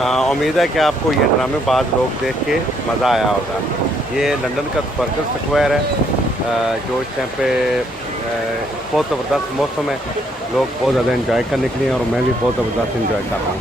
उम्मीद है कि आपको ये ड्रामेबाज लोग देख के मज़ा आया होगा। ये लंदन का तफरगर स्क्वायर है, जो इस टाइम पे बहुत ज़बरदस्त मौसम है, लोग बहुत ज़्यादा इंजॉय करने के लिए, और मैं भी बहुत ज़बरदस्त इंजॉय कर रहा हूँ।